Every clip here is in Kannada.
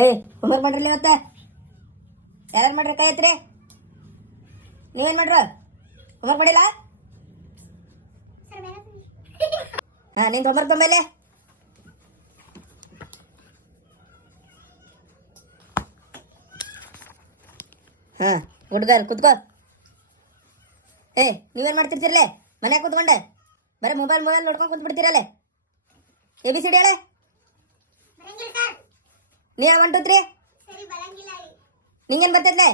ಏಯ್ ಹೋಮ್ವರ್ಕ್ ಮಾಡ್ರಿ ಇವತ್ತ ಯಾರು ಮಾಡ್ರಿ ಕೈ ಎತ್ರಿ ನೀವೇನು ಮಾಡ್ರು ಹೋಮ್ವರ್ಕ್ ಮಾಡಿಲ್ಲ ಹಾಂ ನಿಂದು ಹೋಮ್ವರ್ಕ್ ಬಂಮೇಲೆ ಹಾಂ ಹುಡುಗರು ಕುತ್ಕೋ ನೀವೇನು ಮಾಡ್ತಿರ್ತಿರ್ಲೆ ಮನ್ಯಾಗ ಕೂತ್ಕೊಂಡೆ ಬರೀ ಮೊಬೈಲ್ ನೋಡ್ಕೊಂಡು ಕುಂತ್ಬಿಡ್ತೀರಲ್ಲೇ ABCD ಹೇಳೆ ನೀ 1 2 3 ನಿಂಗೇನು ಬರ್ತೈತ್ಲೆ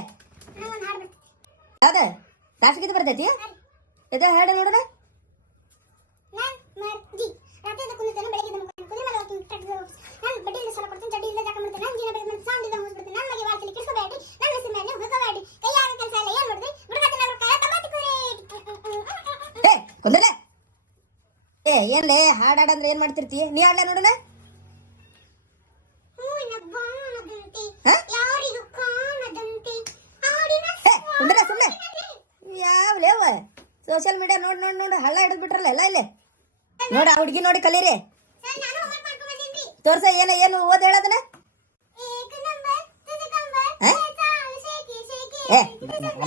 ಹೌದಾ ಖಾಸಗಿದು ಬರ್ತೈತಿ ಇದು ಹೇಳಿ ನೋಡೋಣ ಕುಂದ್ರೆ ಏನ್ಲೇ ಹಾಡಾಡಂದ್ರೆ ಏನ್ ಮಾಡ್ತಿರ್ತಿ ನೀ ಹಾಡ ನೋಡೋಣ ಕುಂದ್ರೆ ಸುಮ್ಮನೆ ಯಾವ್ಲೇವ ಸೋಷಿಯಲ್ ಮೀಡಿಯಾ ನೋಡ್ ಹಳ್ಳ ಹಿಡಿದ್ ಬಿಟ್ರಲ್ಲ ಎಲ್ಲ ಇಲ್ಲೇ ನೋಡ ಹುಡುಗಿ ನೋಡಿ ಕಲೀರಿ ತೋರ್ಸ ಏನು ಓದ್ ಹೇಳದನ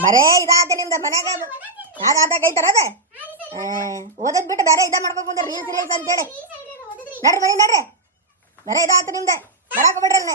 ಬರೇ ಇದಾದ ನಿಮ್ದ ಮನ್ಯಾಗ ಅದಾಗ ಐತಾರ ಅದ ಓದದ್ ಬಿಟ್ಟು ಬೇರೆ ಇದ ಮಾಡ್ಬೇಕು ಅಂದ್ರೆ ರೀಲ್ಸ್ ಅಂತೇಳಿ ನಡ್ರಿ ಮನಿ ನಡ್ರಿ ಬರೇ ಇದಾತ ನಿಮ್ದ ಬರಾಕ ಬಿಡ್ರಲ್ಲ